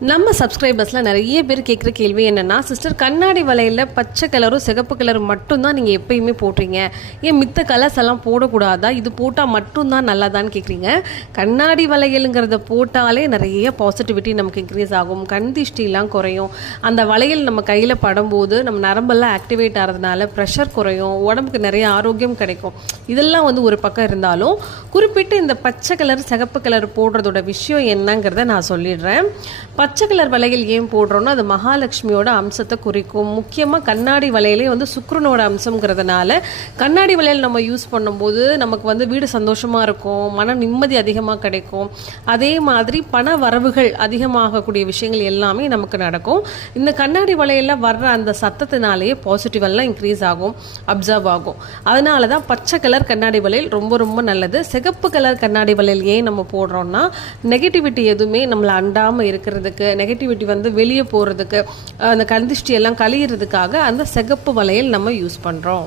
நம்ம சப்ஸ்கிரைபர்ஸ்லாம் நிறைய பேர் கேட்குற கேள்வி என்னென்னா, சிஸ்டர் கண்ணாடி வளையலில் பச்சை கலரும் சிகப்பு கலரும் மட்டும்தான் நீங்கள் எப்பயுமே போடுறீங்க, ஏன் மித்த கலர்ஸ் எல்லாம் போடக்கூடாதா, இது போட்டால் மட்டும்தான் நல்லதான்னு கேட்குறீங்க. கண்ணாடி வளையலுங்கிறத போட்டாலே நிறைய பாசிட்டிவிட்டி நமக்கு இன்க்ரீஸ் ஆகும், கண் திஷ்டிலாம் குறையும். அந்த வளையல் நம்ம கையில் படும்போது நம்ம நரம்பெல்லாம் ஆக்டிவேட் ஆகிறதுனால ப்ரெஷர் குறையும், உடம்புக்கு நிறைய ஆரோக்கியம் கிடைக்கும். இதெல்லாம் ஒரு பக்கம் இருந்தாலும், குறிப்பிட்டு இந்த பச்சை கலர் சிகப்பு கலர் போடுறதோட விஷயம் என்னங்கிறத நான் சொல்லிடுறேன். பச்சை கலர் வளையல் ஏன் போடுறோன்னா, அது மகாலட்சுமியோட அம்சத்தை குறிக்கும். முக்கியமாக கண்ணாடி வளையலே சுக்கிரனோட அம்சங்கிறதுனால கண்ணாடி வளையல் நம்ம யூஸ் பண்ணும்போது நமக்கு வீடு சந்தோஷமாக இருக்கும், மன நிம்மதி அதிகமாக கிடைக்கும். அதே மாதிரி பண வரவுகள் அதிகமாகக்கூடிய விஷயங்கள் எல்லாமே நமக்கு நடக்கும். இந்த கண்ணாடி வளையலில் வர்ற அந்த சத்தத்தினாலேயே பாசிட்டிவெல்லாம் இன்க்ரீஸ் ஆகும், அப்சர்வ் ஆகும். அதனால தான் பச்சை கலர் கண்ணாடி வளையல் ரொம்ப ரொம்ப நல்லது. சிகப்பு கலர் கண்ணாடி வளையல் ஏன் நம்ம போடுறோம்னா, நெகட்டிவிட்டி எதுவுமே நம்மளை அண்டாமல் இருக்கிறதுக்கு, நெகட்டிவிட்டி வெளியே போகிறதுக்கு, அந்த கந்திஷ்டி எல்லாம் கழியிறதுக்காக அந்த சிகப்பு வளையல் நம்ம யூஸ் பண்ணுறோம்.